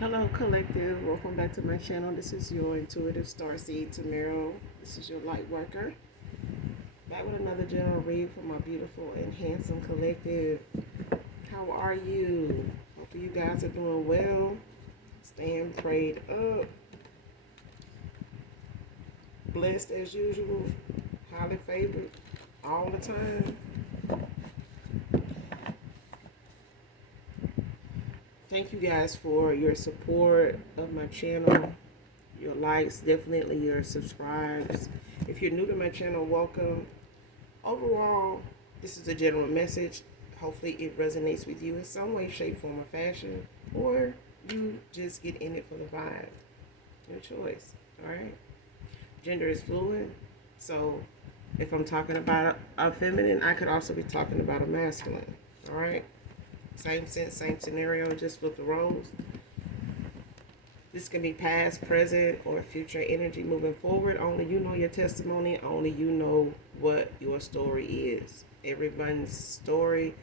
Hello, collective. Welcome back to my channel. This is your intuitive starseed Tamero. This is your light worker. Back with another general read for my beautiful and handsome collective. How are you? Hopefully, you guys are doing well. Staying prayed up. Blessed as usual. Highly favored all the time. Thank you guys for your support of my channel, your likes, definitely your subscribes. If you're new to my channel, welcome. Overall, this is a general message. Hopefully it resonates with you in some way, shape, form, or fashion, or you just get in it for the vibe. Your choice, all right? Gender is fluid, so if I'm talking about a feminine, I could also be talking about a masculine, all right? Same sense, same scenario, just with the roles. This can be past, present, or future energy moving forward. Only you know your testimony. Only you know what your story is. Everyone's story,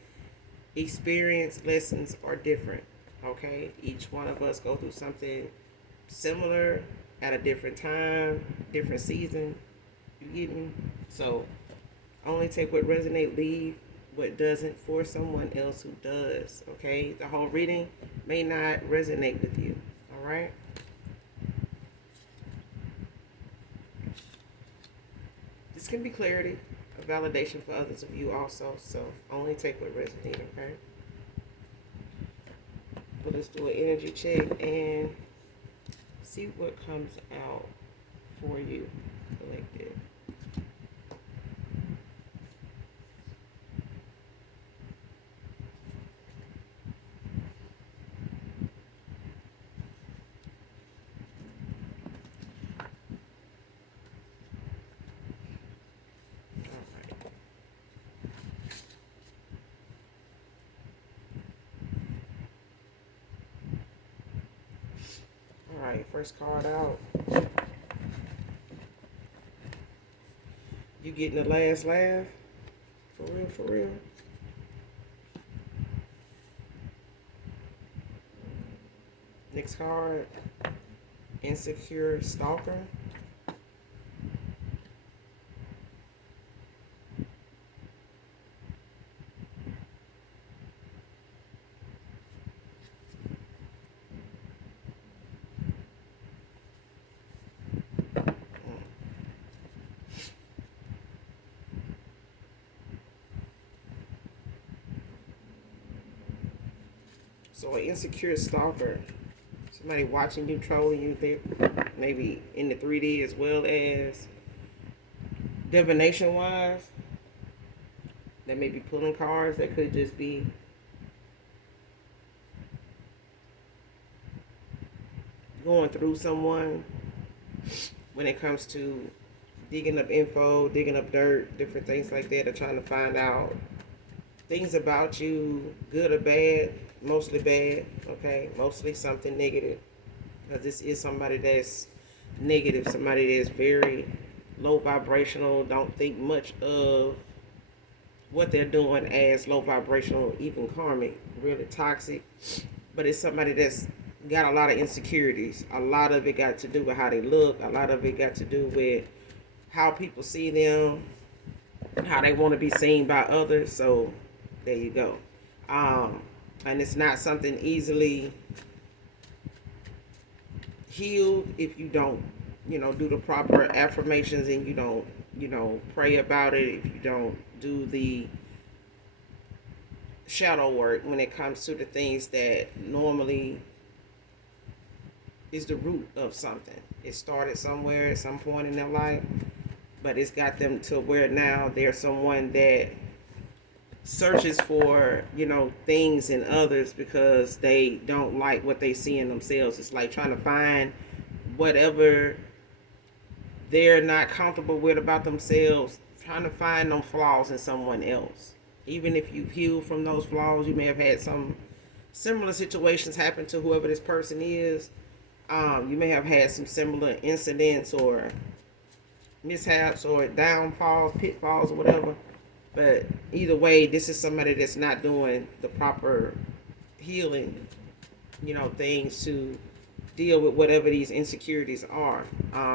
experience, lessons are different. Okay? Each one of us go through something similar at a different time, different season. You get me? So only take what resonates, leave what doesn't for someone else who does. Okay? The whole reading may not resonate with you. All right? This can be clarity, a validation for others of you also. So only take what resonates, okay? But let's do an energy check and see what comes out for you, collective. All right, first card out. You getting the last laugh? For real, for real. Next card, insecure stalker. So an insecure stalker, somebody watching you, trolling you, maybe in the 3D as well as divination wise. They may be pulling cards. That could just be going through someone when it comes to digging up info, digging up dirt, different things like that, or trying to find out things about you, good or bad, mostly bad, okay, mostly something negative, because this is somebody that's negative, somebody that's very low vibrational, don't think much of what they're doing as low vibrational, even karmic, really toxic, but it's somebody that's got a lot of insecurities. A lot of it got to do with how they look, a lot of it got to do with how people see them, how they want to be seen by others. So there you go. And it's not something easily healed if you don't, do the proper affirmations, and you don't, pray about it, if you don't do the shadow work when it comes to the things that normally is the root of something. It started somewhere at some point in their life, but it's got them to where now they're someone that searches for, things in others because they don't like what they see in themselves. It's like trying to find whatever they're not comfortable with about themselves, trying to find them flaws in someone else. Even if you've healed from those flaws, you may have had some similar situations happen to whoever this person is. You may have had some similar incidents or mishaps or downfalls, pitfalls, or whatever. But either way, this is somebody that's not doing the proper healing things to deal with whatever these insecurities are.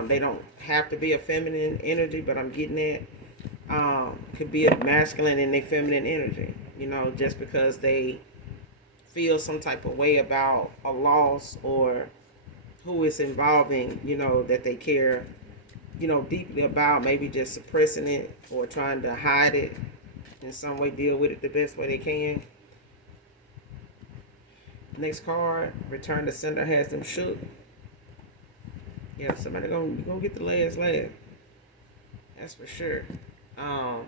They don't have to be a feminine energy, but I'm getting that. Could be a masculine and a feminine energy. Just because they feel some type of way about a loss or who is involving, that they care, deeply about, maybe just suppressing it or trying to hide it in some way, deal with it the best way they can. Next card, return to sender has them shook. Yeah, somebody gonna get the last laugh. That's for sure. Um,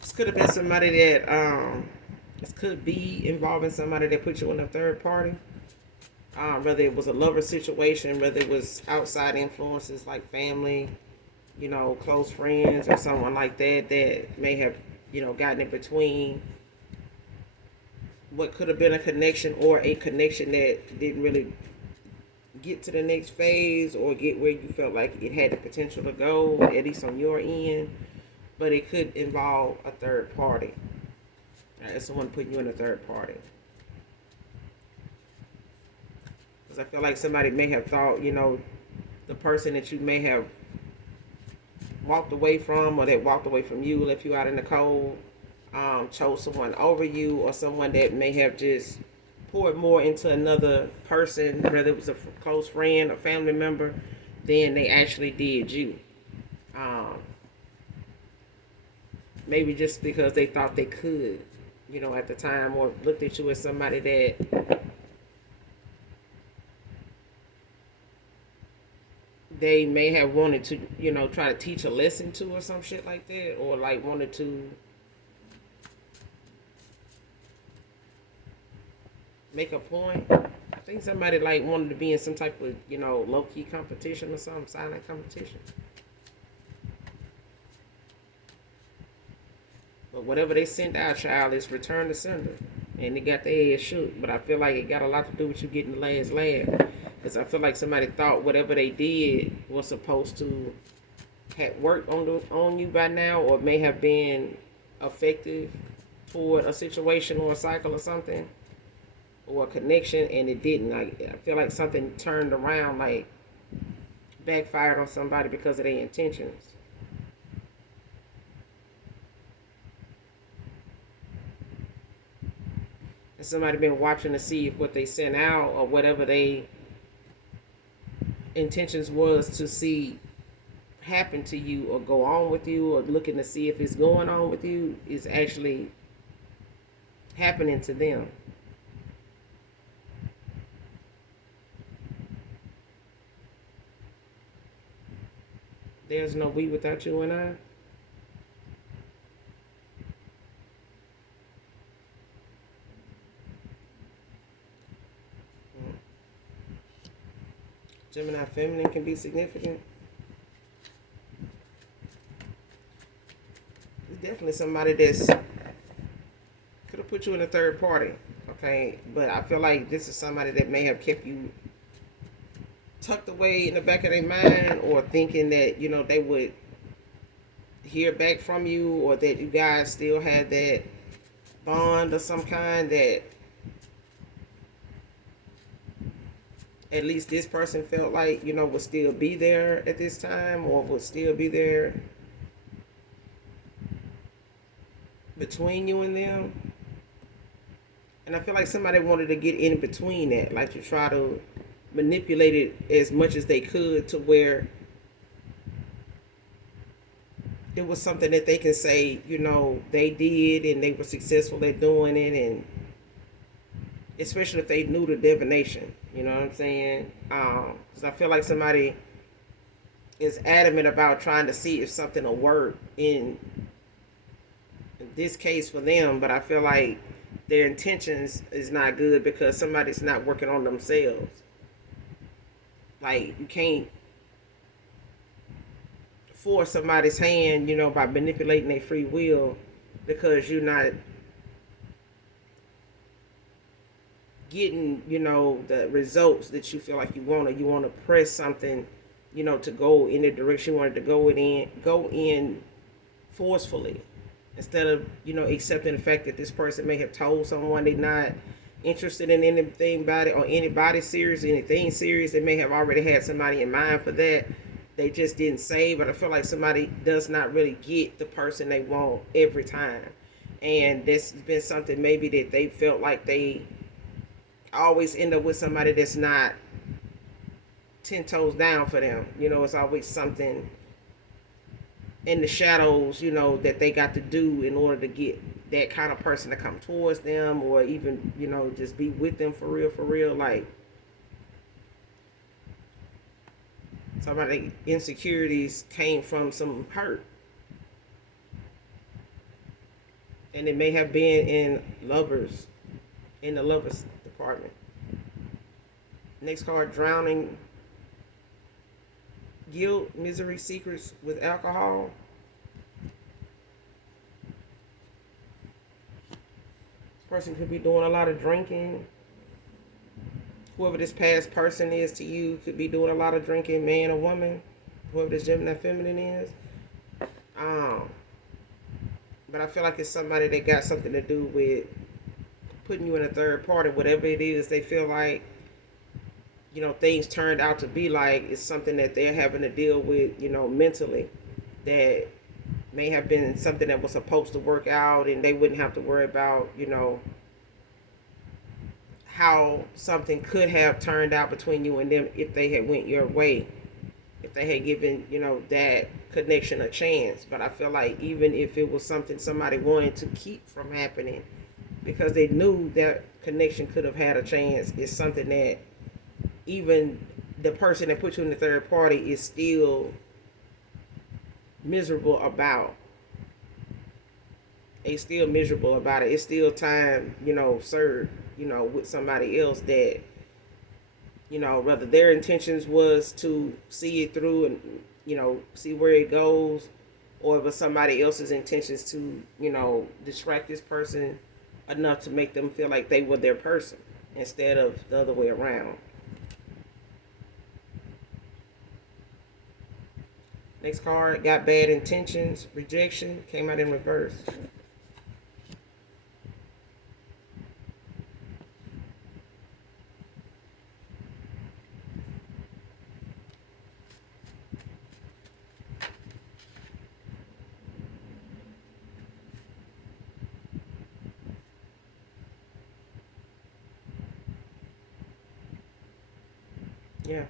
this could have been somebody that this could be involving somebody that put you in a third party. Whether it was a lover situation, whether it was outside influences like family, close friends or someone like that that may have, gotten in between what could have been a connection or a connection that didn't really get to the next phase or get where you felt like it had the potential to go, at least on your end. But it could involve a third party. Someone putting you in a third party. Because I feel like somebody may have thought, the person that you may have walked away from or that walked away from you, left you out in the cold, chose someone over you, or someone that may have just poured more into another person, whether it was a close friend or family member, than they actually did you. Um, Maybe just because they thought they could, at the time, or looked at you as somebody that they may have wanted to, try to teach a lesson to or some shit like that, or like wanted to make a point. I think somebody like wanted to be in some type of, low key competition or something, silent competition. But whatever they sent out, child, is return to sender. And they got their ass shook. But I feel like it got a lot to do with you getting the last laugh. Because I feel like somebody thought whatever they did was supposed to have worked on you by now, or may have been effective toward a situation or a cycle or something, or a connection, and it didn't. Like, I feel like something turned around, like backfired on somebody because of their intentions. And somebody been watching to see if what they sent out or whatever they intentions was to see happen to you or go on with you, or looking to see if it's going on with you, is actually happening to them. There's no we without you and I. Gemini feminine can be significant. It's definitely somebody that's could have put you in a third party. Okay, but I feel like this is somebody that may have kept you tucked away in the back of their mind, or thinking that they would hear back from you, or that you guys still had that bond of some kind, that at least this person felt like would still be there at this time, or would still be there between you and them. And I feel like somebody wanted to get in between that, like to try to manipulate it as much as they could, to where it was something that they can say, they did and they were successful at doing it, and especially if they knew the divination, you know what I'm saying? Because I feel like somebody is adamant about trying to see if something will work in this case for them, but I feel like their intentions is not good because somebody's not working on themselves. Like, you can't force somebody's hand, by manipulating their free will, because you're not getting, the results that you feel like you want, or you want to press something, to go in the direction you wanted to go in forcefully, instead of, accepting the fact that this person may have told someone they're not interested in anything about it, or anybody serious, anything serious. They may have already had somebody in mind for that. They just didn't say. But I feel like somebody does not really get the person they want every time. And this has been something maybe that they felt like they always end up with somebody that's not 10 toes down for them. It's always something in the shadows, that they got to do in order to get that kind of person to come towards them, or even, just be with them for real, for real. Like, some of the insecurities came from some hurt. And it may have been in the lovers department. Next card, drowning guilt, misery, secrets with alcohol. This person could be doing a lot of drinking. Whoever this past person is to you could be doing a lot of drinking, man or woman. Whoever this Gemini feminine is. But I feel like it's somebody that got something to do with putting you in a third party. Whatever it is they feel like, things turned out to be like, it's something that they're having to deal with, mentally, that may have been something that was supposed to work out, and they wouldn't have to worry about, how something could have turned out between you and them if they had went your way, if they had given, that connection a chance. But I feel like even if it was something somebody wanted to keep from happening because they knew that connection could have had a chance, it's something that even the person that put you in the third party is still miserable about. It's still miserable about it. It's still time, served, with somebody else that, whether their intentions was to see it through and, see where it goes, or it was somebody else's intentions to, distract this person enough to make them feel like they were their person instead of the other way around. Next card, got bad intentions, rejection, came out in reverse. Yeah.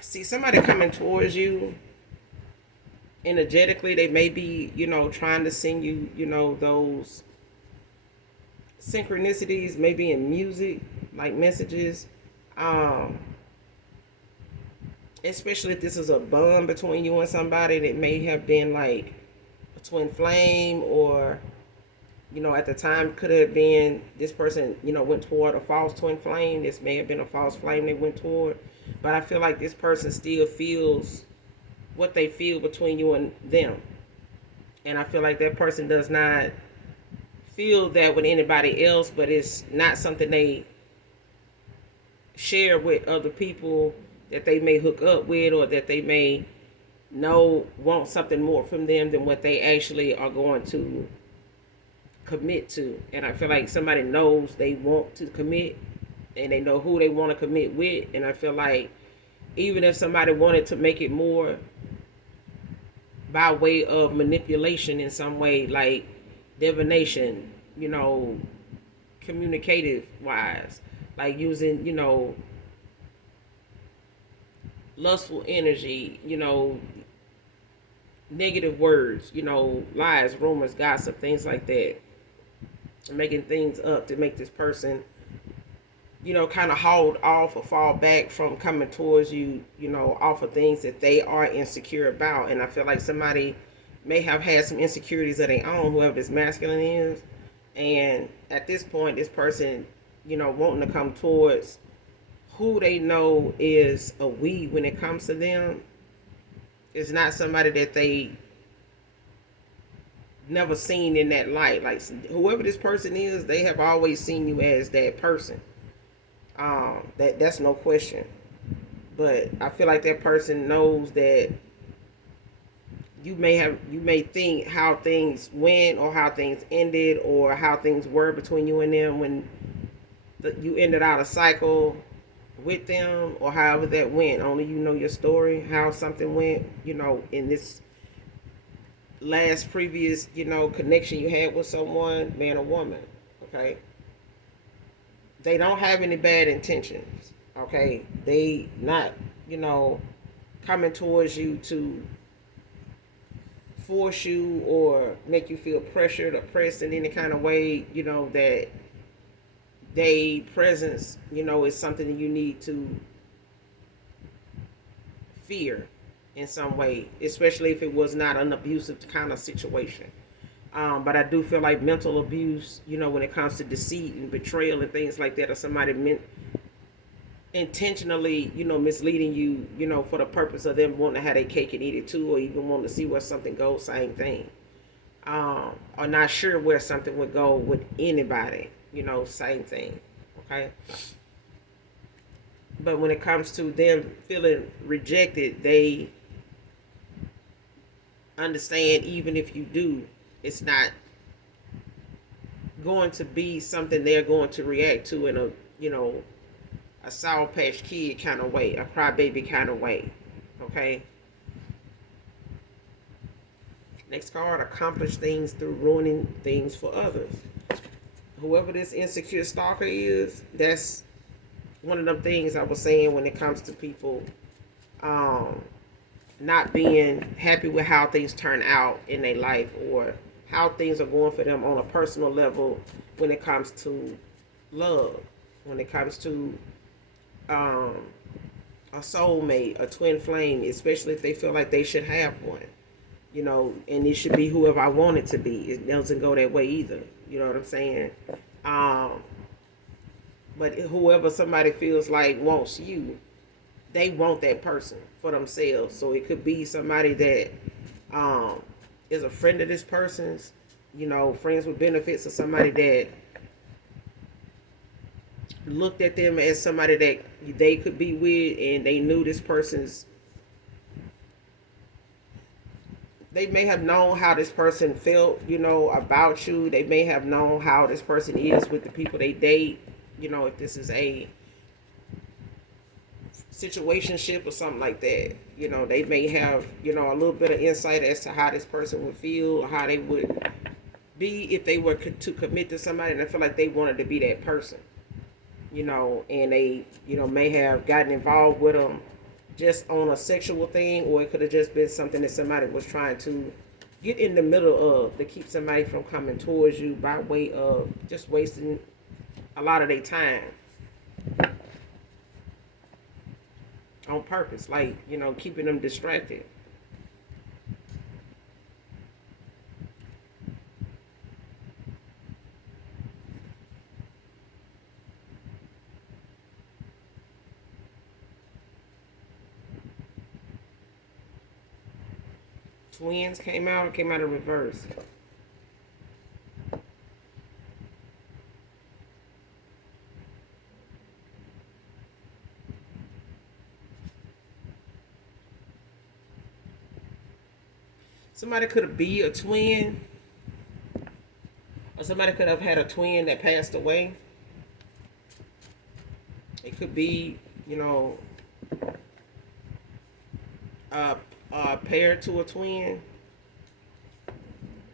See, somebody coming towards you energetically, they may be, trying to send you, those synchronicities, maybe in music, like messages. Um, Especially if this is a bond between you and somebody that may have been like a twin flame, or, at the time could have been this person, went toward a false twin flame. This may have been a false flame they went toward. But I feel like this person still feels what they feel between you and them. And I feel like that person does not feel that with anybody else, but it's not something they share with other people that they may hook up with, or that they may know want something more from them than what they actually are going to commit to. And I feel like somebody knows they want to commit, and they know who they want to commit with. And I feel like even if somebody wanted to make it more by way of manipulation in some way, like divination, communicative wise, like using, lustful energy, negative words, lies, rumors, gossip, things like that, making things up to make this person, kind of hold off or fall back from coming towards you, off of things that they are insecure about. And I feel like somebody may have had some insecurities of their own, whoever this masculine is. And at this point, this person, wanting to come towards who they know is a we when it comes to them, is not somebody that they never seen in that light. Like whoever this person is, they have always seen you as that person. That's no question. But I feel like that person knows that you may think how things went or how things ended or how things were between you and them when you ended out a cycle with them or however that went. Only you know your story, how something went, in this last previous, connection you had with someone, man or woman. Okay. They don't have any bad intentions. Okay. They not, you know, coming towards you to force you or make you feel pressured or pressed in any kind of way, that they presence, is something that you need to fear in some way, especially if it was not an abusive kind of situation. But I do feel like mental abuse, when it comes to deceit and betrayal and things like that, or somebody intentionally, misleading you, for the purpose of them wanting to have their cake and eat it too, or even wanting to see where something goes, same thing. Or not sure where something would go with anybody, same thing. Okay. But when it comes to them feeling rejected, they understand even if you do, it's not going to be something they're going to react to in a Sour Patch Kid kind of way, a crybaby kind of way. Okay. Next card, accomplish things through ruining things for others. Whoever this insecure stalker is, that's one of them things I was saying when it comes to people not being happy with how things turn out in their life or how things are going for them on a personal level when it comes to love, when it comes to a soulmate, a twin flame, especially if they feel like they should have one. And it should be whoever I want it to be. It doesn't go that way either. You know what I'm saying? But whoever somebody feels like wants you, they want that person for themselves. So it could be somebody that is a friend of this person's, friends with benefits, or somebody that looked at them as somebody that they could be with, and they knew this person's. They may have known how this person felt, about you. They may have known how this person is with the people they date. If this is a situationship or something like that, they may have, a little bit of insight as to how this person would feel or how they would be if they were to commit to somebody, and I feel like they wanted to be that person, and they, may have gotten involved with them just on a sexual thing, or it could have just been something that somebody was trying to get in the middle of to keep somebody from coming towards you by way of just wasting a lot of their time on purpose, like, keeping them distracted. Twins came out in reverse. Somebody could be a twin, or somebody could have had a twin that passed away. It could be, paired to a twin,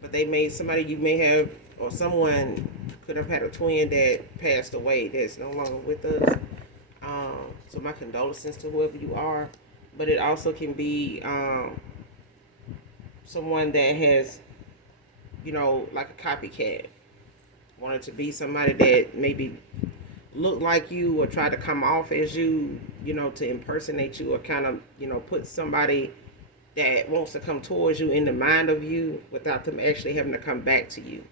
but they made somebody you may have, or someone could have had a twin that passed away that's no longer with us. So my condolences to whoever you are, but it also can be someone that has, like a copycat, wanted to be somebody that maybe look like you or try to come off as you, to impersonate you, or kind of, put somebody that wants to come towards you in the mind of you without them actually having to come back to you.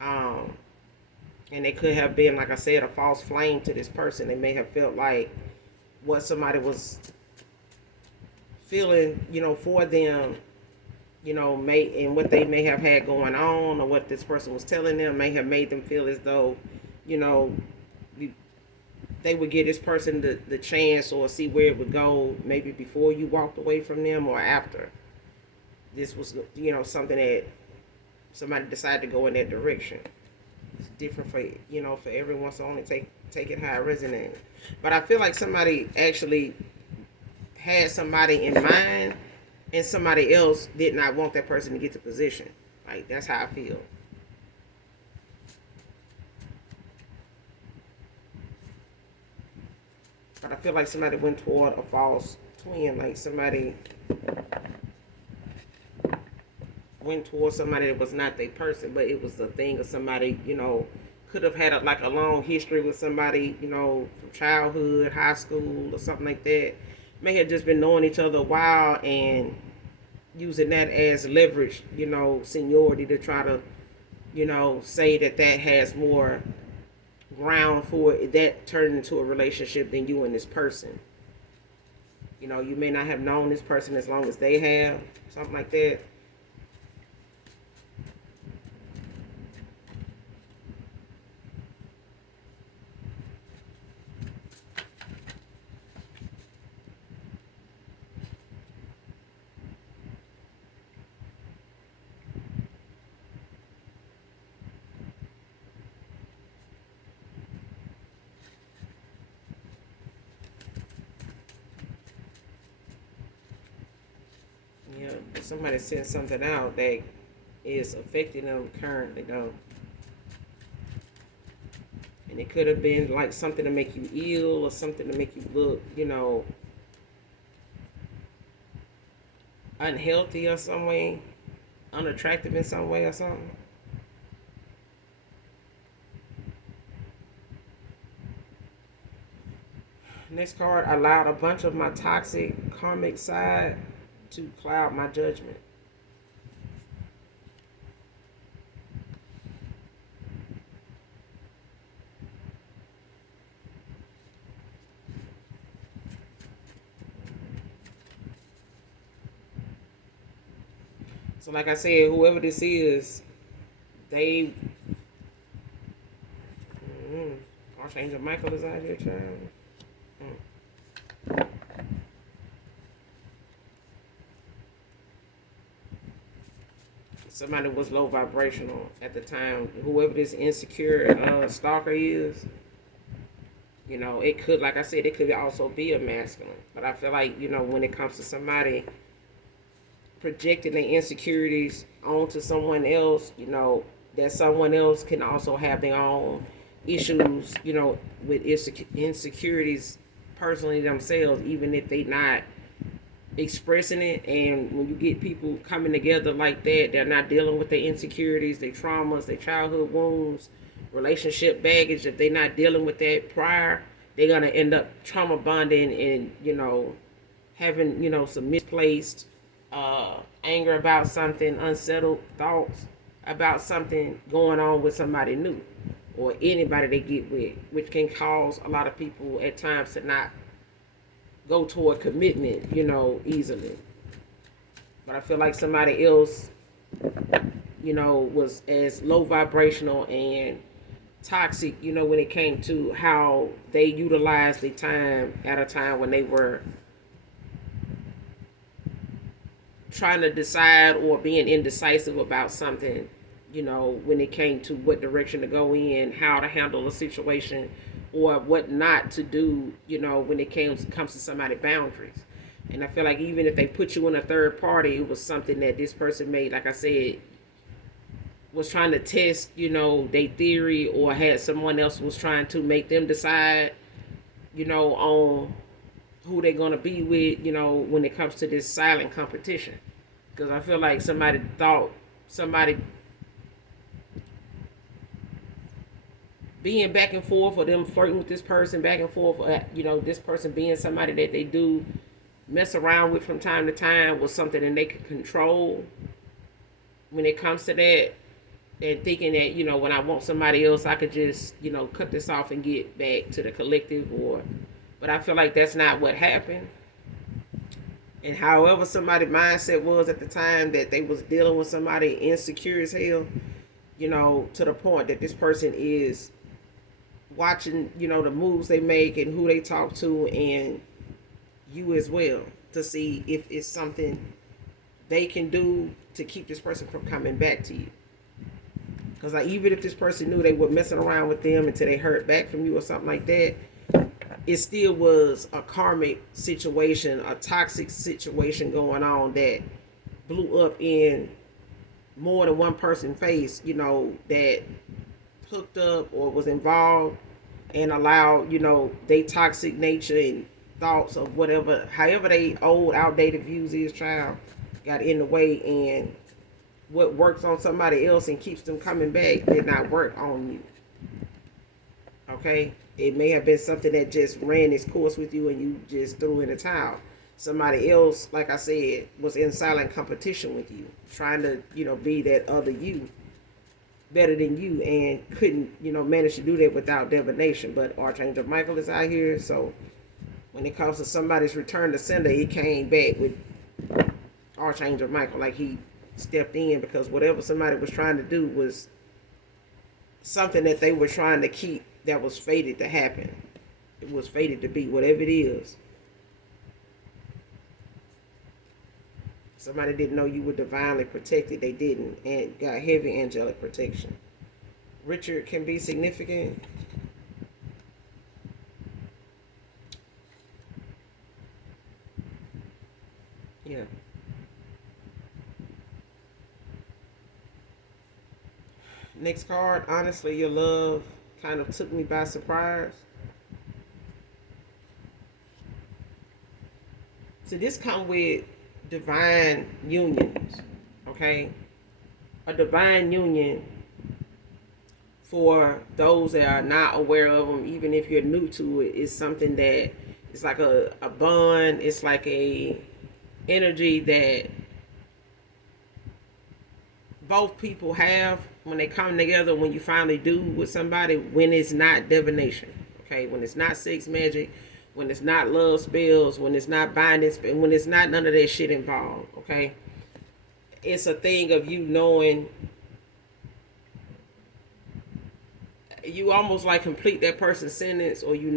And it could have been, like I said, a false flame to this person. They may have felt like what somebody was feeling, for them may and what they may have had going on, or what this person was telling them may have made them feel as though, you know, they would give this person the chance or see where it would go, maybe before you walked away from them or after. This was, something that somebody decided to go in that direction. It's different for everyone, so only take it how it resonates. But I feel like somebody actually had somebody in mind, and somebody else did not want that person to get the position. Like, that's how I feel. But I feel like somebody went toward a false twin. Like, somebody went towards somebody that was not their person, but it was a thing of somebody, could have had a long history with somebody, from childhood, high school, or something like that. May have just been knowing each other a while and using that as leverage, seniority to try to, say that has more ground for it, that turned into a relationship than you and this person. You may not have known this person as long as they have, something like that. Yeah, somebody sent something out that is affecting them currently, though. And it could have been like something to make you ill or something to make you look, unhealthy or some way, unattractive in some way or something. Next card, allowed a bunch of my toxic karmic side to cloud my judgment. So, like I said, whoever this is, they. Archangel Michael is out here trying. Somebody was low vibrational at the time. Whoever this insecure stalker is, it could, like I said, it could also be a masculine. But I feel like, when it comes to somebody projecting their insecurities onto someone else, that someone else can also have their own issues, with insecurities personally themselves, even if they not expressing it. And when you get people coming together like that, they're not dealing with their insecurities, their traumas, their childhood wounds, relationship baggage. If they're not dealing with that prior, they're gonna end up trauma bonding and having some misplaced anger about something, unsettled thoughts about something going on with somebody new or anybody they get with, which can cause a lot of people at times to not go toward commitment, easily. But I feel like somebody else, was as low vibrational and toxic, when it came to how they utilized the time at a time when they were trying to decide or being indecisive about something, when it came to what direction to go in, how to handle a situation, or what not to do, when it comes to somebody's boundaries. And I feel like even if they put you in a third party, it was something that this person made, like I said, was trying to test, their theory, or had someone else was trying to make them decide, on who they're going to be with, when it comes to this silent competition. Because I feel like somebody thought somebody being back and forth, or them flirting with this person back and forth, this person being somebody that they do mess around with from time to time was something that they could control when it comes to that. And thinking that, when I want somebody else, I could just, cut this off and get back to the collective. But I feel like that's not what happened. And however somebody's mindset was at the time that they was dealing with somebody insecure as hell, to the point that this person is watching, the moves they make and who they talk to, and you as well, to see if it's something they can do to keep this person from coming back to you. Because like, even if this person knew they were messing around with them until they heard back from you or something like that, it still was a karmic situation, a toxic situation going on that blew up in more than one person's face, that hooked up or was involved and allowed, they toxic nature and thoughts of whatever, however they old outdated views is, child, got in the way, and what works on somebody else and keeps them coming back did not work on you. Okay? It may have been something that just ran its course with you and you just threw in the towel. Somebody else, like I said, was in silent competition with you, trying to, be that other you, better than you, and couldn't, manage to do that without divination. But Archangel Michael is out here, so when it comes to somebody's return to sender, it came back with Archangel Michael, like he stepped in, because whatever somebody was trying to do was something that they were trying to keep, that was fated to happen. It was fated to be, whatever it is. Somebody didn't know you were divinely protected. They didn't, and got heavy angelic protection. Richard can be significant. Yeah. Next card, honestly, your love kind of took me by surprise. So this come with divine unions, okay? A divine union, for those that are not aware of them, even if you're new to it, is something that it's like a bond. It's like a energy that both people have when they come together, when you finally do with somebody, when it's not divination, okay? When it's not sex magic, when it's not love spells, when it's not binding, when it's not none of that shit involved, okay? It's a thing of you knowing, you almost like complete that person's sentence, or you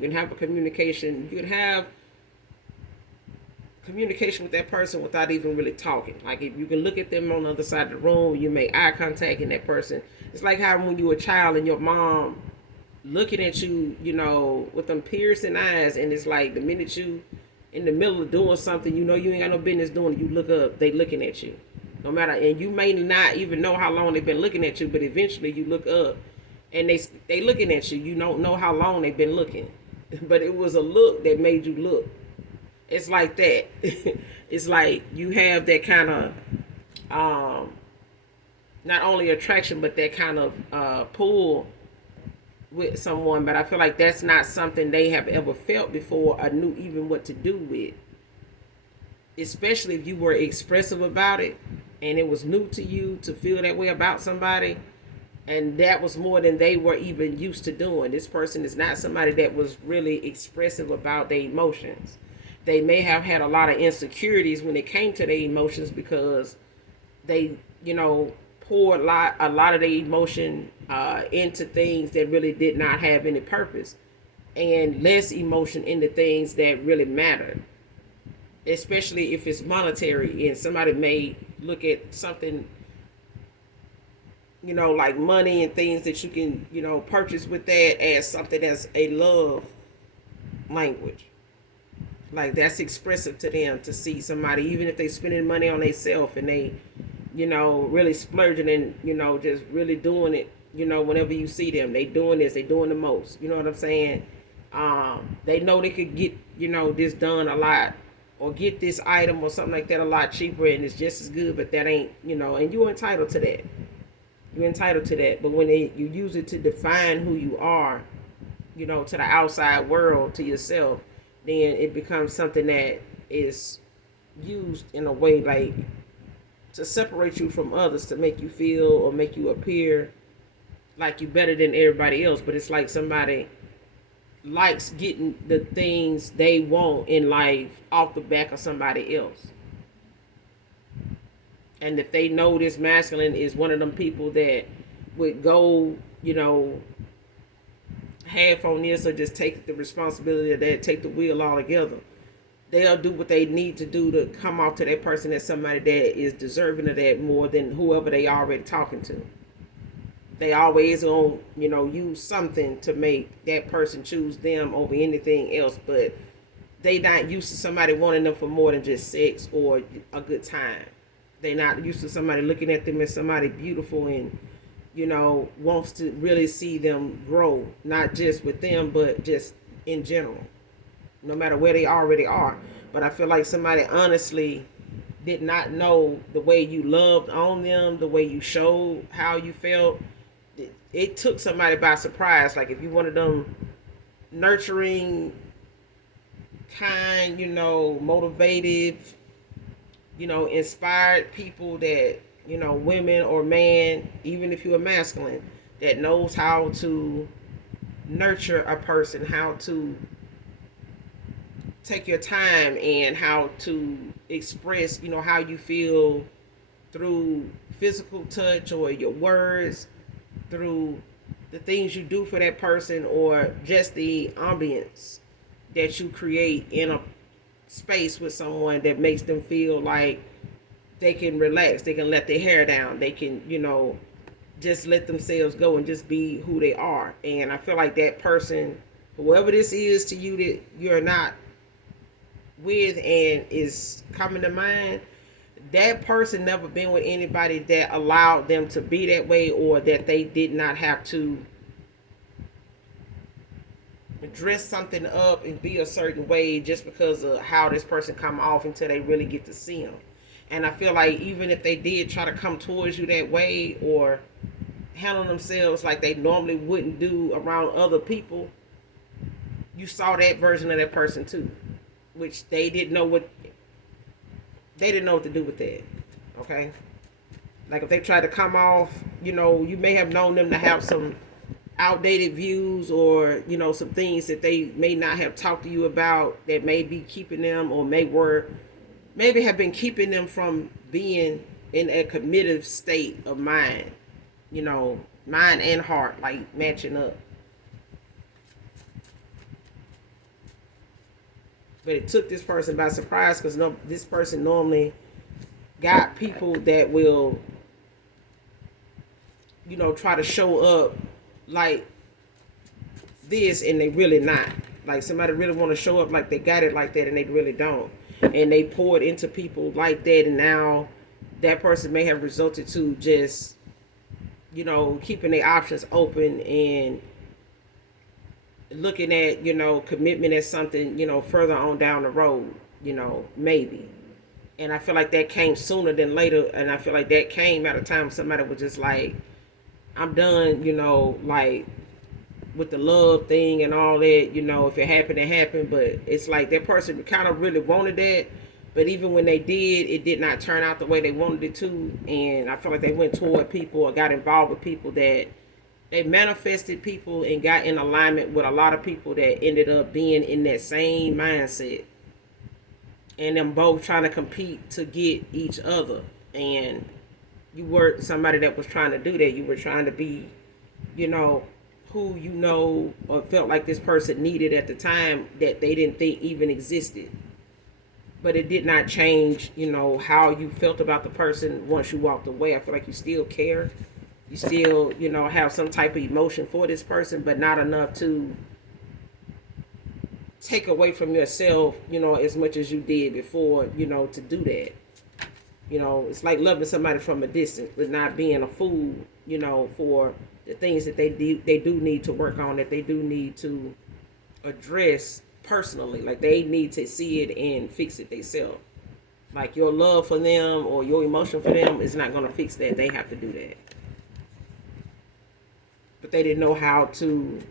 can have a communication, you can have communication with that person without even really talking. Like, if you can look at them on the other side of the room, you make eye contact, and that person, it's like how when you were a child and your mom looking at you, with them piercing eyes, and it's like the minute you in the middle of doing something, you ain't got no business doing it, you look up, they looking at you. No matter, and you may not even know how long they've been looking at you, but eventually you look up and they looking at you. You don't know how long they've been looking, but it was a look that made you look. It's like that. It's like you have that kind of not only attraction, but that kind of pull with someone. But I feel like that's not something they have ever felt before or knew even what to do with, especially if you were expressive about it and it was new to you to feel that way about somebody, and that was more than they were even used to doing. This person is not somebody that was really expressive about their emotions. They may have had a lot of insecurities when it came to their emotions, because they, poured a lot of their emotion into things that really did not have any purpose, and less emotion into things that really mattered, especially if it's monetary. And somebody may look at something, like money and things that you can, purchase with that, as something that's a love language. Like, that's expressive to them, to see somebody, even if they spending money on themselves and they, really splurging and, just really doing it, whenever you see them, they doing this, they doing the most. You know what I'm saying? They know they could get, this done a lot, or get this item or something like that a lot cheaper, and it's just as good, but that ain't, and you're entitled to that. You're entitled to that. But when you use it to define who you are, to the outside world, to yourself, then it becomes something that is used in a way like to separate you from others, to make you feel or make you appear like you're better than everybody else. But it's like somebody likes getting the things they want in life off the back of somebody else. And if they know this masculine is one of them people that would go, half on this or just take the responsibility of that, take the wheel altogether, they'll do what they need to do to come off to that person as somebody that is deserving of that more than whoever they already talking to. They always gonna, use something to make that person choose them over anything else, but they not used to somebody wanting them for more than just sex or a good time. They not used to somebody looking at them as somebody beautiful and, wants to really see them grow, not just with them, but just in general, no matter where they already are. But I feel like somebody honestly did not know the way you loved on them, the way you showed how you felt. It took somebody by surprise. Like if you wanted them nurturing, kind, motivated, inspired people that, women or man, even if you're a masculine, that knows how to nurture a person, how to take your time and how to express, how you feel through physical touch or your words, through the things you do for that person, or just the ambience that you create in a space with someone that makes them feel like they can relax, they can let their hair down, they can, just let themselves go and just be who they are. And I feel like that person, whoever this is to you that you're not with and is coming to mind, that person never been with anybody that allowed them to be that way, or that they did not have to dress something up and be a certain way just because of how this person come off until they really get to see them. And I feel like even if they did try to come towards you that way or handle themselves like they normally wouldn't do around other people, you saw that version of that person too, which they didn't know what to do with that. Okay, like if they try to come off, you may have known them to have some outdated views, or some things that they may not have talked to you about that may be keeping them, or maybe have been keeping them from being in a committed state of mind, mind and heart, like matching up. But it took this person by surprise, because this person normally got people that will, try to show up like this, and they really not. Like somebody really want to show up like they got it like that, and they really don't. And they pour it into people like that, and now that person may have resulted to just, keeping their options open and looking at, commitment as something, further on down the road, maybe. And I feel like that came sooner than later, and I feel like that came at a time somebody was just like, I'm done, like with the love thing and all that, if it happened, it happened. But it's like that person kind of really wanted that, but even when they did, it did not turn out the way they wanted it to. And I feel like they went toward people or got involved with people that they manifested people and got in alignment with a lot of people that ended up being in that same mindset, and them both trying to compete to get each other. And you were somebody that was trying to do that. You were trying to be, who or felt like this person needed at the time that they didn't think even existed. But it did not change, how you felt about the person once you walked away. I feel like you still care. You still, have some type of emotion for this person, but not enough to take away from yourself, as much as you did before, to do that. It's like loving somebody from a distance, but not being a fool, for the things that they do need to work on, that they do need to address personally. Like they need to see it and fix it themselves. Like your love for them or your emotion for them is not going to fix that. They have to do that. But they didn't know how to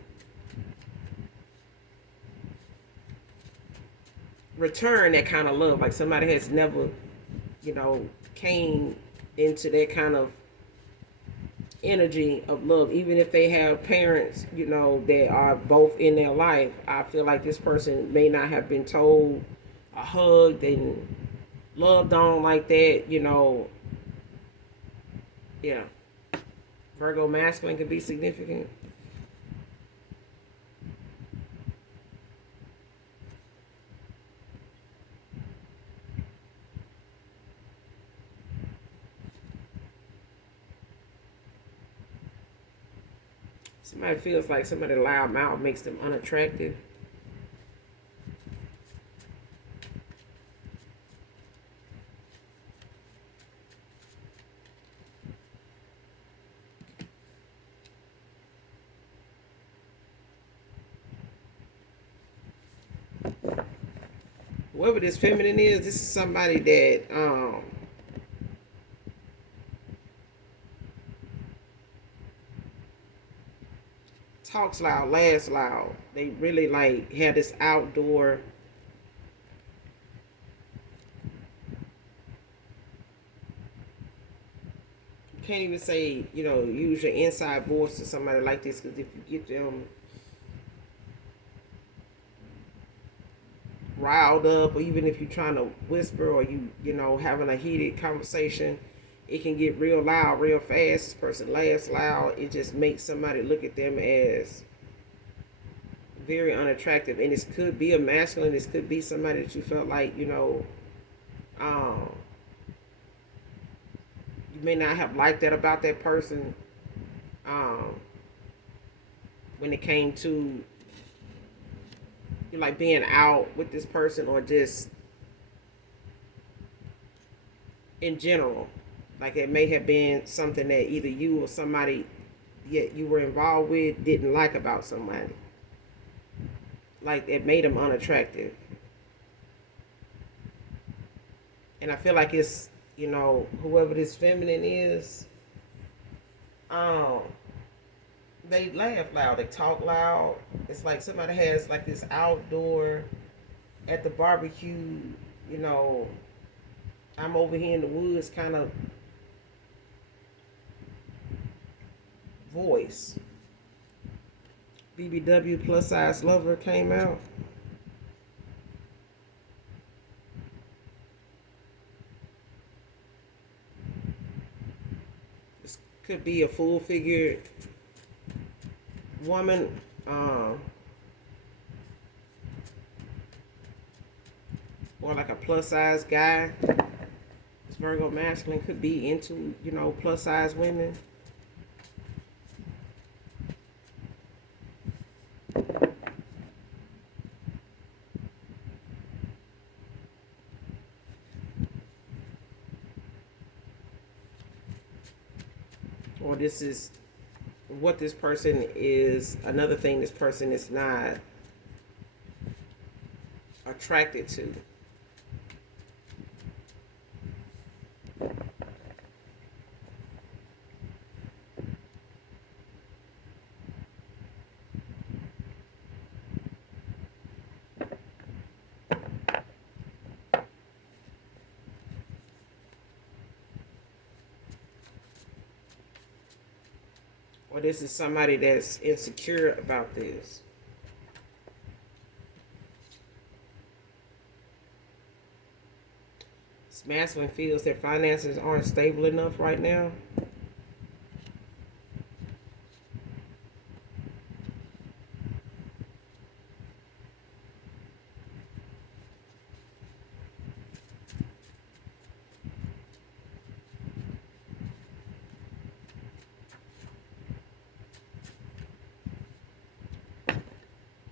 return that kind of love. Like somebody has never, came into that kind of energy of love, even if they have parents, that are both in their life. I feel like this person may not have been told, hugged and loved on like that. Yeah, Virgo masculine can be significant. Somebody feels like somebody loud mouth makes them unattractive. Whoever this feminine is, this is somebody that talks loud, laughs loud. They really like have this outdoor. Can't even say, use your inside voice to somebody like this, because if you get them riled up, or even if you're trying to whisper, or having a heated conversation, it can get real loud real fast. This person laughs loud. It just makes somebody look at them as very unattractive. And this could be a masculine. This could be somebody that you felt like, you may not have liked that about that person, um, when it came to like being out with this person, or just in general. Like it may have been something that either you or somebody yet you were involved with didn't like about somebody. Like it made them unattractive. And I feel like it's, whoever this feminine is, um, they laugh loud, they talk loud. It's like somebody has like this outdoor at the barbecue, you know, I'm over here in the woods kind of voice. BBW plus size lover came out. This could be a full figured woman, or like a plus size guy. This Virgo masculine could be into, plus size women. Or this is what this person is. Another thing this person is not attracted to. Or this is somebody that's insecure about this. This masculine feels their finances aren't stable enough right now.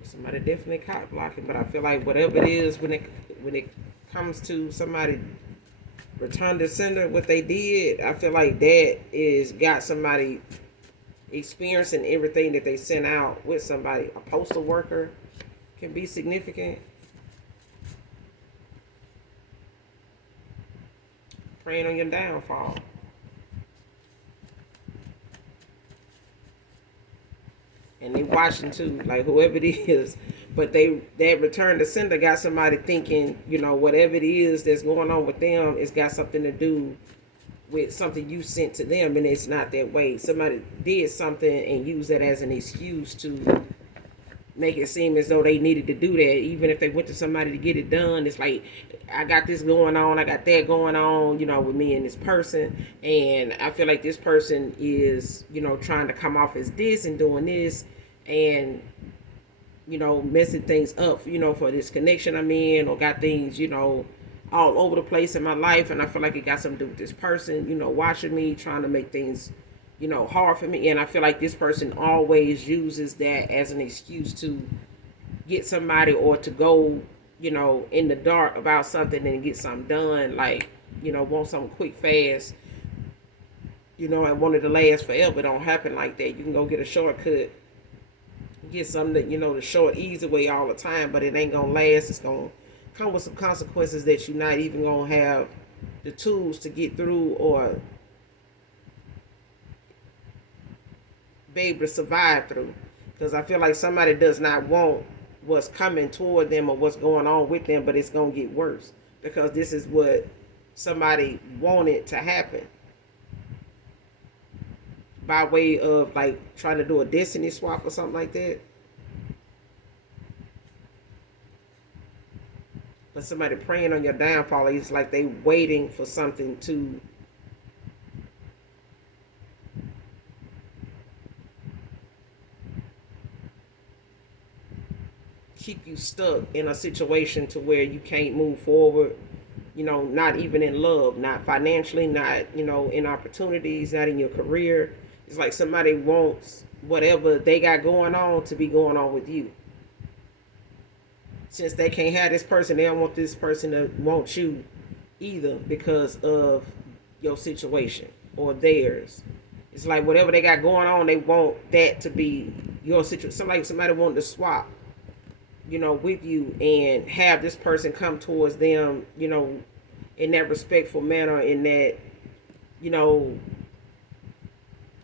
Somebody definitely cock blocking, but I feel like whatever it is, when it comes to somebody return to sender, what they did, I feel like that is got somebody experiencing everything that they sent out with somebody. A postal worker can be significant. Praying on your downfall. And they watching too, like whoever it is. But that return to sender got somebody thinking, whatever it is that's going on with them, it's got something to do with something you sent to them, and it's not that way. Somebody did something and used that as an excuse to make it seem as though they needed to do that. Even if they went to somebody to get it done, it's like, I got this going on, I got that going on, with me and this person, and I feel like this person is, trying to come off as this and doing this, and messing things up, for this connection I'm in, or got things, all over the place in my life, and I feel like it got something to do with this person, watching me, trying to make things, hard for me, and I feel like this person always uses that as an excuse to get somebody, or to go, in the dark about something and get something done, like, want something quick, fast, and want it to last forever. It don't happen like that. You can go get a shortcut, get something that, the short, easy way all the time, but it ain't gonna last. It's gonna come with some consequences that you're not even gonna have the tools to get through, or be able to survive through. Because I feel like somebody does not want what's coming toward them or what's going on with them, but it's gonna get worse because this is what somebody wanted to happen, by way of like trying to do a destiny swap or something like that. But somebody praying on your downfall, it's like they waiting for something to keep you stuck in a situation to where you can't move forward, not even in love, not financially, not, in opportunities, not in your career. It's like somebody wants whatever they got going on to be going on with you. Since they can't have this person, they don't want this person to want you either because of your situation or theirs. It's like whatever they got going on, they want that to be your situation. Somebody wanted to swap, with you and have this person come towards them, in that respectful manner, in that, you know,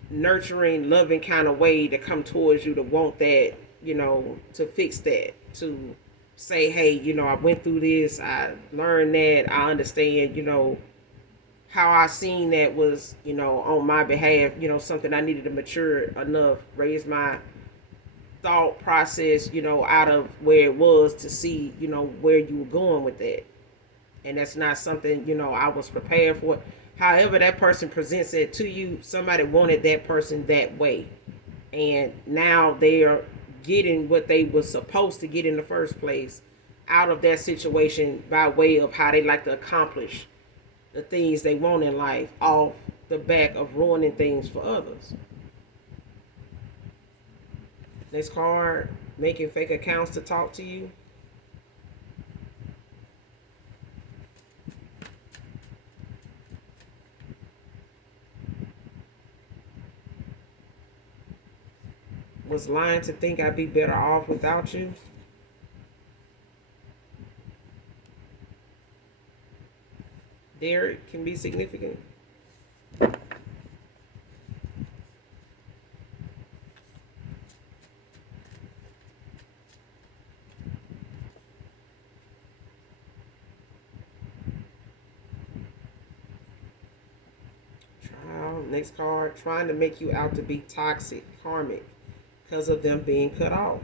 nurturing, loving kind of way to come towards you, to want that, to fix that, to say, hey, I went through this, I learned that, I understand, how I seen that was, on my behalf, something I needed to mature enough, raise my thought process, out of where it was to see, where you were going with that. And that's not something, I was prepared for. However that person presents it to you, somebody wanted that person that way. And now they are getting what they were supposed to get in the first place out of that situation by way of how they like to accomplish the things they want in life off the back of ruining things for others. Next card, making fake accounts to talk to you. Was lying to think I'd be better off without you. There can be significant. Next card, trying to make you out to be toxic, karmic, because of them being cut off.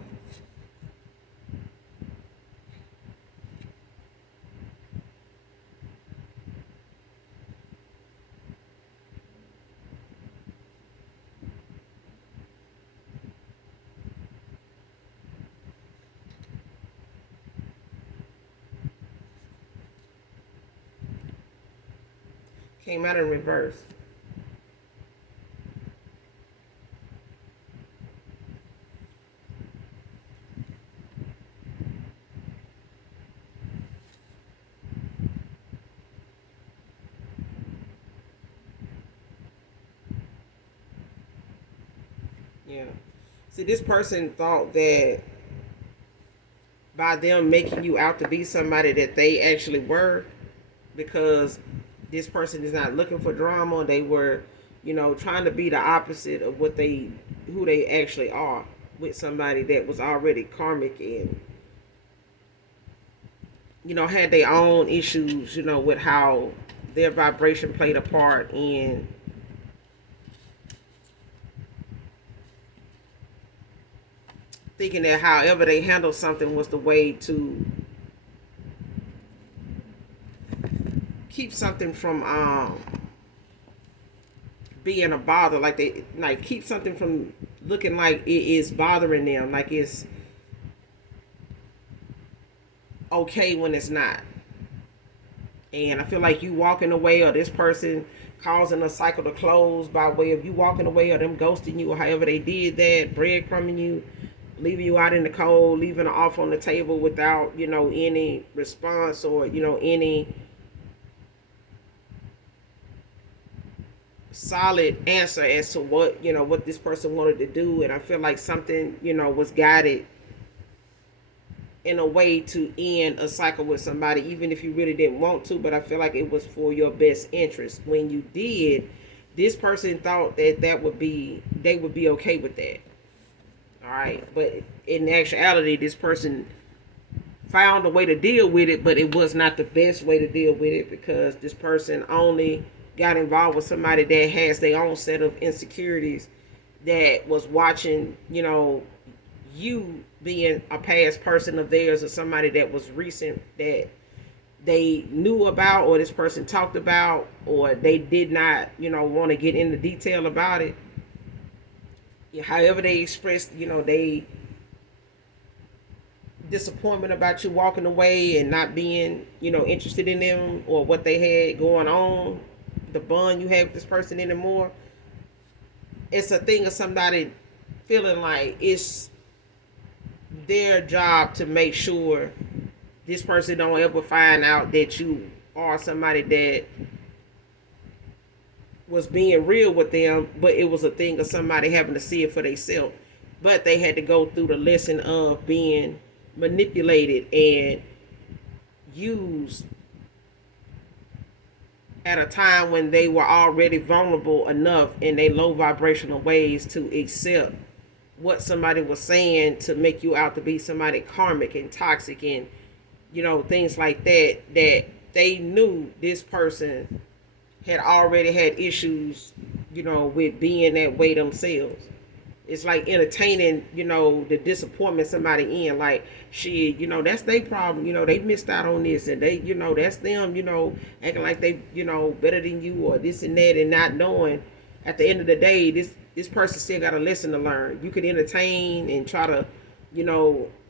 Came out in reverse. Yeah. See, this person thought that by them making you out to be somebody that they actually were, because this person is not looking for drama, they were, trying to be the opposite of who they actually are, with somebody that was already karmic and, had their own issues, with how their vibration played a part in thinking that however they handled something was the way to keep something from being a bother, like they like keep something from looking like it is bothering them, like it's okay when it's not. And I feel like you walking away or this person causing a cycle to close by way of you walking away or them ghosting you or however they did that, breadcrumbing you, leaving you out in the cold, leaving an offer on the table without, any response or, any solid answer as to what this person wanted to do. And I feel like something, was guided in a way to end a cycle with somebody, even if you really didn't want to. But I feel like it was for your best interest. When you did, this person thought that they would be okay with that. All right, but in actuality, this person found a way to deal with it, but it was not the best way to deal with it because this person only got involved with somebody that has their own set of insecurities, that was watching, you being a past person of theirs or somebody that was recent that they knew about or this person talked about or they did not, want to get into detail about it. However they expressed, they disappointment about you walking away and not being, interested in them or what they had going on, the bond you have with this person anymore. It's a thing of somebody feeling like it's their job to make sure this person don't ever find out that you are somebody that was being real with them, but it was a thing of somebody having to see it for themselves. But they had to go through the lesson of being manipulated and used at a time when they were already vulnerable enough in their low vibrational ways to accept what somebody was saying to make you out to be somebody karmic and toxic and things like that, that they knew this person had already had issues with being that way themselves. It's like entertaining, the disappointment somebody in. Like, shit, that's their problem. They missed out on this, and they, that's them. Acting like they, better than you or this and that, and not knowing. At the end of the day, this person still got a lesson to learn. You can entertain and try to,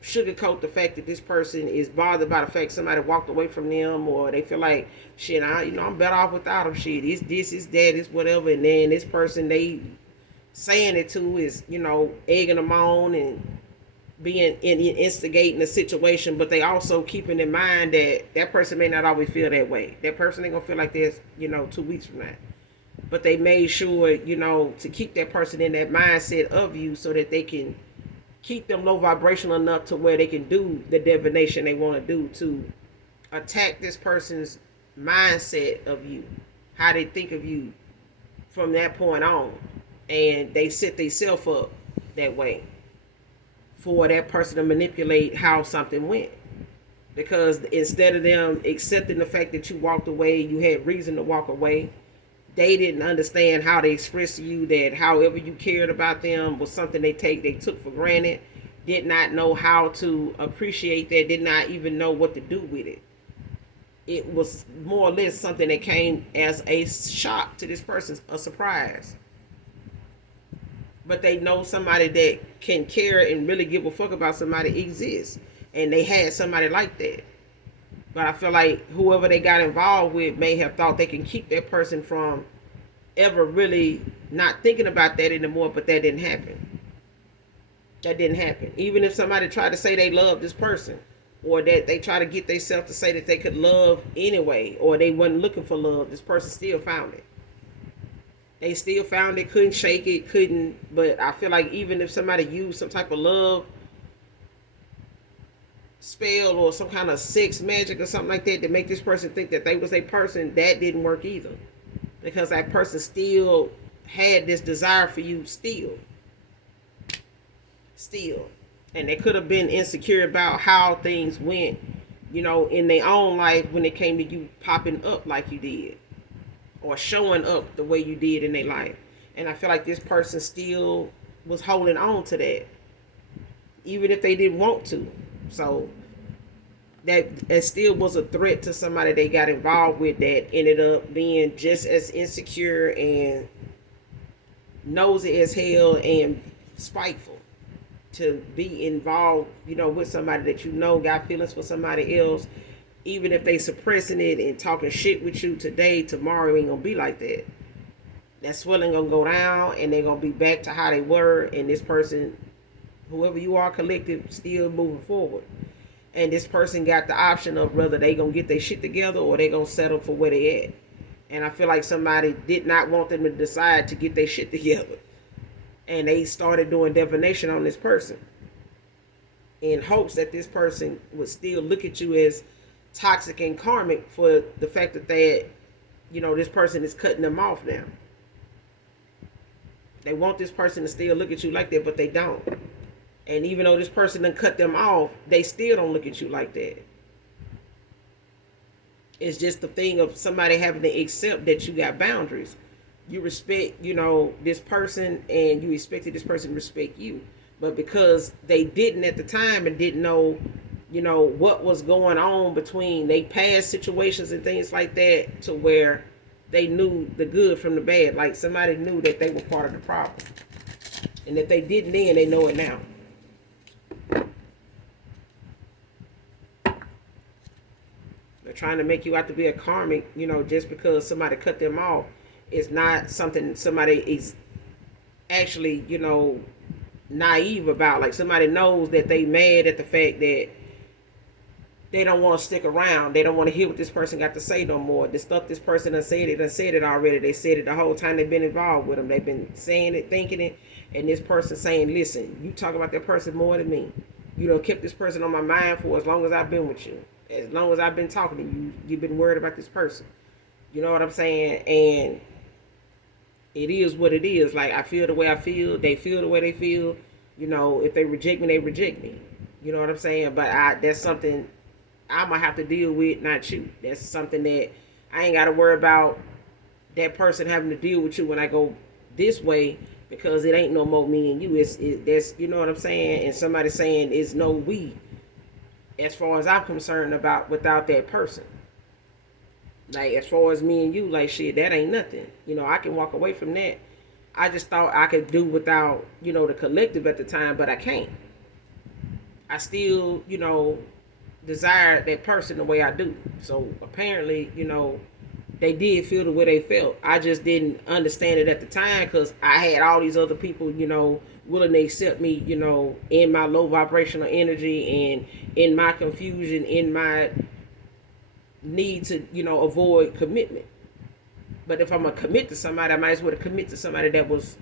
sugarcoat the fact that this person is bothered by the fact somebody walked away from them, or they feel like, shit, I'm better off without them. Shit, it's this, it's that, it's whatever. And then this person they saying it to is, egging them on and being instigating the situation, but they also keeping in mind that that person may not always feel that way. That person ain't gonna feel like this, 2 weeks from now. But they made sure, to keep that person in that mindset of you so that they can keep them low vibrational enough to where they can do the divination they want to do to attack this person's mindset of you, how they think of you from that point on. And they set themselves up that way for that person to manipulate how something went. Because instead of them accepting the fact that you walked away, you had reason to walk away, they didn't understand how they expressed to you that however you cared about them was something they took for granted, did not know how to appreciate that, did not even know what to do with it. It was more or less something that came as a shock to this person, a surprise. But they know somebody that can care and really give a fuck about somebody exists. And they had somebody like that. But I feel like whoever they got involved with may have thought they can keep that person from ever really not thinking about that anymore, but that didn't happen. That didn't happen. Even if somebody tried to say they love this person, or that they try to get themselves to say that they could love anyway, or they wasn't looking for love, this person still found it. They still found it, couldn't shake it, couldn't. But I feel like even if somebody used some type of love spell or some kind of sex magic or something like that to make this person think that they was a person, that didn't work either. Because that person still had this desire for you still. And they could have been insecure about how things went, in their own life when it came to you popping up like you did. or showing up the way you did in their life. And I feel like this person still was holding on to that, even if they didn't want to. So that it still was a threat to somebody they got involved with that ended up being just as insecure and nosy as hell and spiteful to be involved, with somebody that got feelings for somebody else. Even if they suppressing it and talking shit with you today, tomorrow it ain't gonna be like that. That swelling gonna go down and they're gonna be back to how they were, and this person, whoever you are, collective, still moving forward. And this person got the option of whether they gonna get their shit together or they gonna settle for where they at. And I feel like somebody did not want them to decide to get their shit together, and they started doing divination on this person in hopes that this person would still look at you as toxic and karmic for the fact that this person is cutting them off now. They want this person to still look at you like that, but they don't. And even though this person done cut them off, they still don't look at you like that. It's just the thing of somebody having to accept that you got boundaries. You respect, this person, and you expected this person to respect you. But because they didn't at the time and didn't know, what was going on between they past situations and things like that, to where they knew the good from the bad. Like somebody knew that they were part of the problem. And if they didn't then, they know it now. They're trying to make you out to be a karmic, just because somebody cut them off. It's not something somebody is actually, naive about. Like somebody knows that they mad at the fact that they don't want to stick around. They don't want to hear what this person got to say no more. The stuff this person done said it already. They said it the whole time they've been involved with them. They've been saying it, thinking it, and this person saying, listen, you talk about that person more than me. You done kept this person on my mind for as long as I've been with you. As long as I've been talking to you, you've been worried about this person. You know what I'm saying? And it is what it is. Like, I feel the way I feel. They feel the way they feel. If they reject me, they reject me. You know what I'm saying? But that's something I'm going to have to deal with, not you. That's something that I ain't got to worry about that person having to deal with you when I go this way, because it ain't no more me and you. That's, you know what I'm saying? And somebody saying it's no we, as far as I'm concerned, about without that person. Like, as far as me and you, like, shit, that ain't nothing. I can walk away from that. I just thought I could do without, the collective at the time, but I can't. I still, desire that person the way I do. So apparently, they did feel the way they felt. I just didn't understand it at the time, because I had all these other people, willing to accept me, in my low vibrational energy and in my confusion, in my need to, avoid commitment. But if I'm gonna commit to somebody, I might as well commit to somebody that was,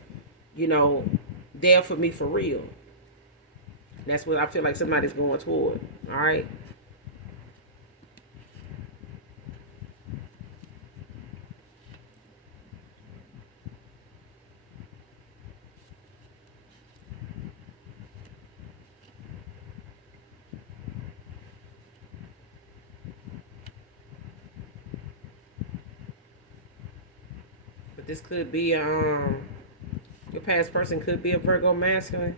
there for me for real. And that's what I feel like somebody's going toward. All right. But this could be your past person could be a Virgo masculine.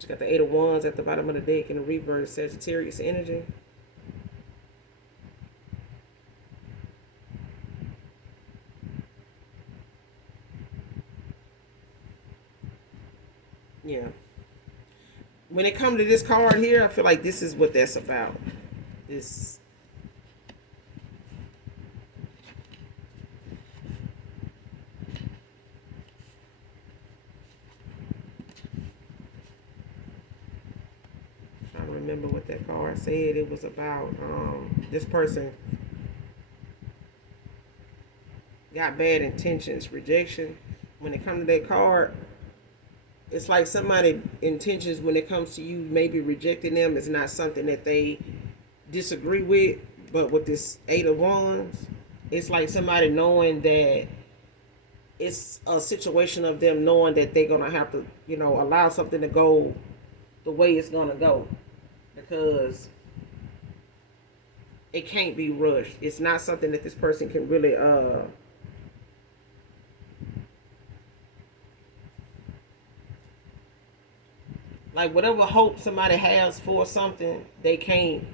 You got the Eight of Wands at the bottom of the deck in the reverse, Sagittarius energy. Yeah. When it comes to this card here, I feel like this is what that's about. This. I don't remember what that card said. It was about this person got bad intentions, rejection. When it comes to that card, it's like somebody intentions when it comes to you maybe rejecting them is not something that they disagree with. But with this Eight of Wands, it's like somebody knowing that it's a situation of them knowing that they're gonna have to, allow something to go the way it's gonna go, because it can't be rushed. It's not something that this person can really like, whatever hope somebody has for something, they can't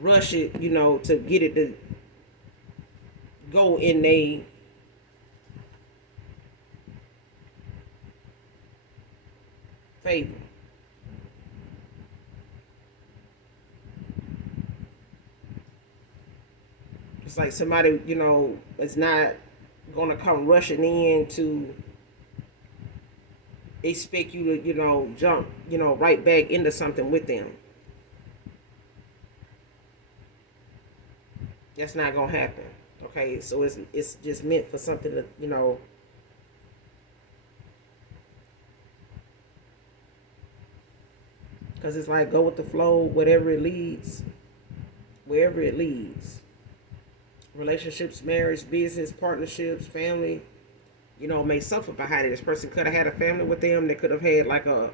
rush it, to get it to go in a favor. It's like somebody, is not gonna come rushing in to expect you to, jump, right back into something with them. That's not gonna happen. Okay, so it's just meant for something to, because it's like go with the flow, whatever it leads, wherever it leads. Relationships, marriage, business, partnerships, family, may suffer behind it. This person could have had a family with them. They could have had like a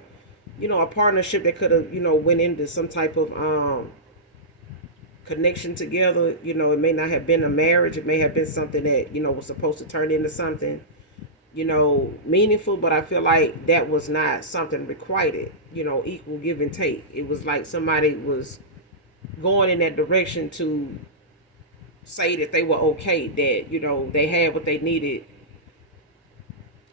partnership that could have, went into some type of connection together. It may not have been a marriage. It may have been something that, was supposed to turn into something, meaningful. But I feel like that was not something requited, equal give and take. It was like somebody was going in that direction to say that they were okay, that, they had what they needed,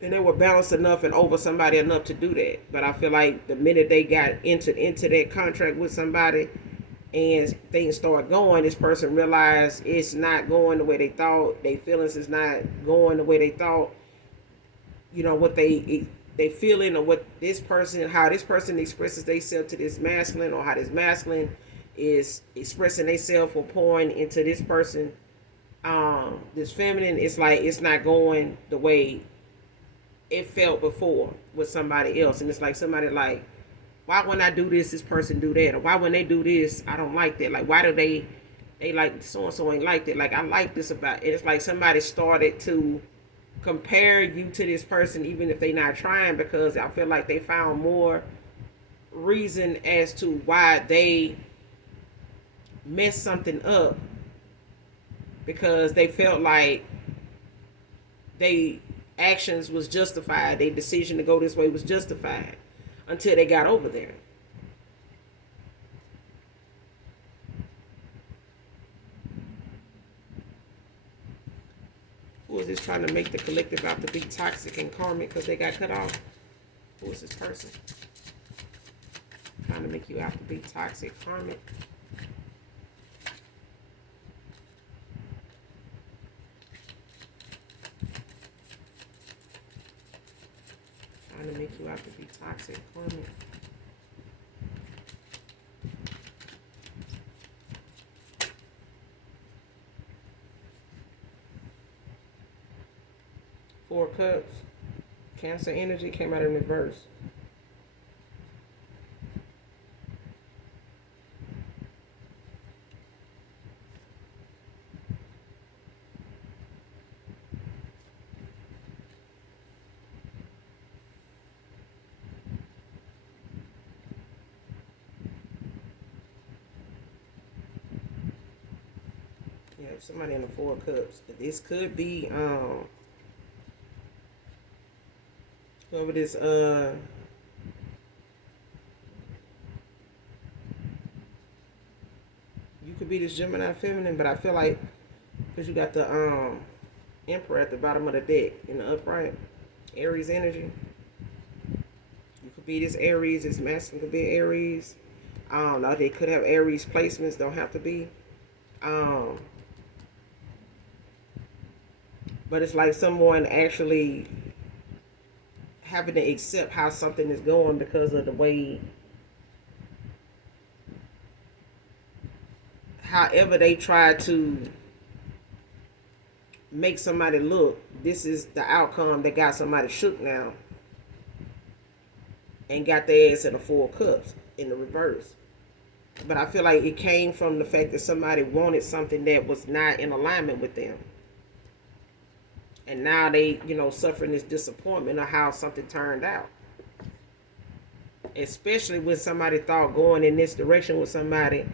and they were balanced enough and over somebody enough to do that. But I feel like the minute they got entered into that contract with somebody and things start going, this person realized it's not going the way they thought. Their feelings is not going the way they thought. What they feeling, or what this person, how this person expresses themselves to this masculine, or how this masculine is expressing themselves or pouring into this person, this feminine. It's like it's not going the way it felt before with somebody else. And it's like somebody like, why when I do this person do that? Or why when they do this, I don't like that? Like, why do they like so and so ain't like that? Like, I like this about it. It's like somebody started to compare you to this person, even if they not trying, because I feel like they found more reason as to why they messed something up, because they felt like they actions was justified, their decision to go this way was justified, until they got over there. Who is this trying to make the collective out to be toxic and karmic because they got cut off? Who is this person trying to make you out to be toxic, karmic? Trying to make you out to be toxic, karmic. Four Cups. Cancer energy came out in reverse. Yeah, somebody in the Four Cups. This could be whoever this you could be this Gemini feminine, but I feel like because you got the Emperor at the bottom of the deck in the upright, Aries energy. You could be this Aries, this masculine could be Aries. I don't know, they could have Aries placements, don't have to be. But it's like someone actually having to accept how something is going because of the way, however they try to make somebody look, this is the outcome that got somebody shook now and got their ass in the Four Cups in the reverse. But I feel like it came from the fact that somebody wanted something that was not in alignment with them. And now they, suffering this disappointment of how something turned out. Especially when somebody thought going in this direction with somebody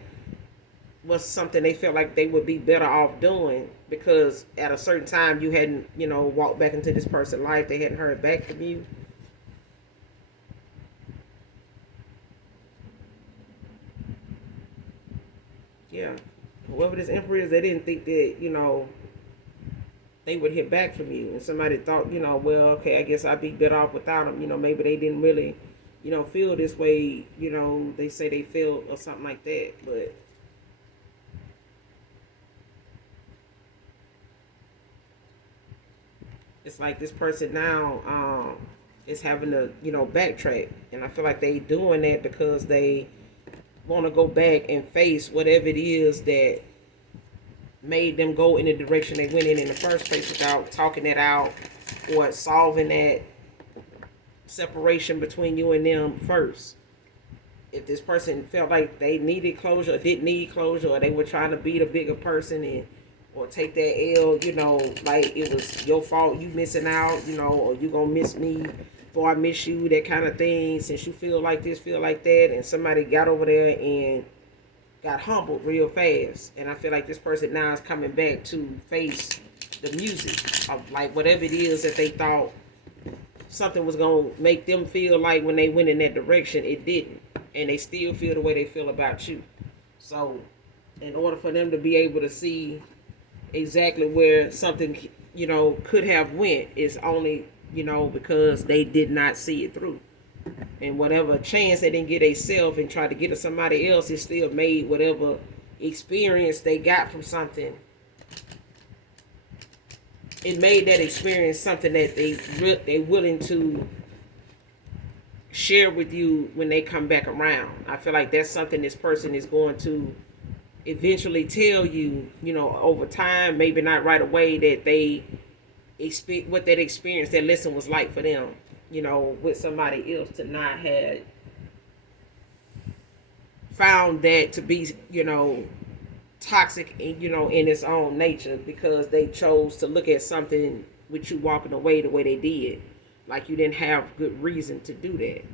was something they felt like they would be better off doing, because at a certain time you hadn't, walked back into this person's life. They hadn't heard back from you. Yeah. Whoever this emperor is, they didn't think that, they would hit back from you. And somebody thought, well, okay, I guess I'd be better off without them. Maybe they didn't really, feel this way, they say they feel or something like that. But it's like this person now is having to, backtrack. And I feel like they doing that because they want to go back and face whatever it is that made them go in the direction they went in the first place without talking it out or solving that separation between you and them first. If this person felt like they needed closure or didn't need closure, or they were trying to be the bigger person and or take that L, like it was your fault, you missing out, or you gonna miss me before I miss you, that kind of thing. Since you feel like this, feel like that, and somebody got over there and got humbled real fast. And I feel like this person now is coming back to face the music of like whatever it is that they thought something was going to make them feel like when they went in that direction, it didn't. And they still feel the way they feel about you. So in order for them to be able to see exactly where something, could have went, is only, because they did not see it through. And whatever chance they didn't get themselves and try to get to somebody else, it still made whatever experience they got from something, it made that experience something that they willing to share with you when they come back around. I feel like that's something this person is going to eventually tell you, over time, maybe not right away, that they what that experience, that lesson was like for them, with somebody else, to not have found that to be, toxic, in its own nature, because they chose to look at something with you walking away the way they did. Like you didn't have good reason to do that.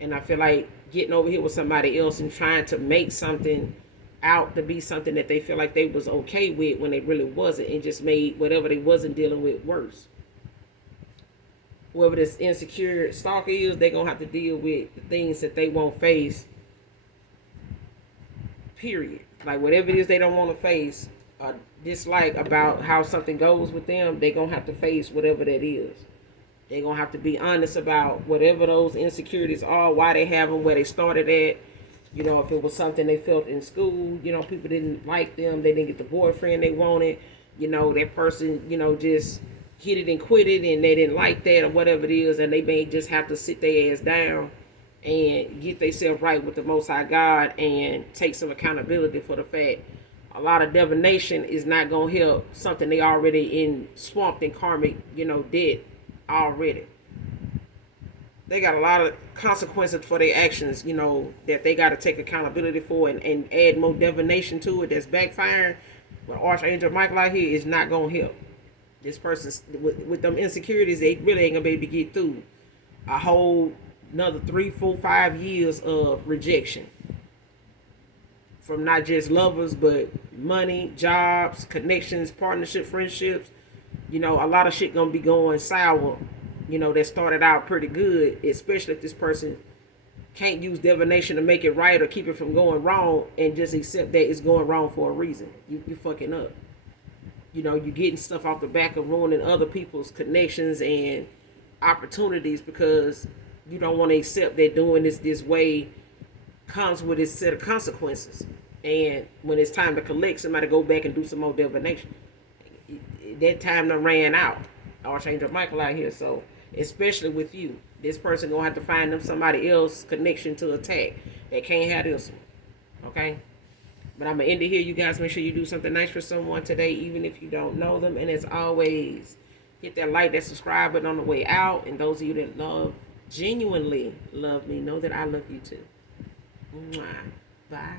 And I feel like getting over here with somebody else and trying to make something out to be something that they feel like they was okay with when they really wasn't, and just made whatever they wasn't dealing with worse. Whoever this insecure stalker is, they're going to have to deal with the things that they won't face, period. Like whatever it is they don't want to face or dislike about how something goes with them, they're going to have to face whatever that is. They're going to have to be honest about whatever those insecurities are, why they have them, where they started at. If it was something they felt in school, people didn't like them, they didn't get the boyfriend they wanted, that person, just hit it and quit it, and they didn't like that, or whatever it is, and they may just have to sit their ass down and get themselves right with the Most High God and take some accountability for the fact a lot of divination is not going to help something they already in swamped in karmic, debt already. They got a lot of consequences for their actions, that they got to take accountability for, and add more divination to it that's backfiring. But Archangel Michael out here is not going to help. This person, with them insecurities, they really ain't going to be able to get through a whole another 3, 4, 5 years of rejection. From not just lovers, but money, jobs, connections, partnership, friendships. A lot of shit going to be going sour, that started out pretty good, especially if this person can't use divination to make it right or keep it from going wrong, and just accept that it's going wrong for a reason. You fucking up. You're getting stuff off the back of ruining other people's connections and opportunities because you don't want to accept that doing this way comes with its set of consequences. And when it's time to collect, somebody go back and do some more divination. That time done ran out. Archangel Michael out here. So especially with you, this person gonna have to find them somebody else connection to attack. They can't have this one. Okay? But I'm gonna end it here. You guys make sure you do something nice for someone today, even if you don't know them. And as always, hit that like, that subscribe button on the way out. And those of you that genuinely love me, know that I love you too. Mwah. Bye.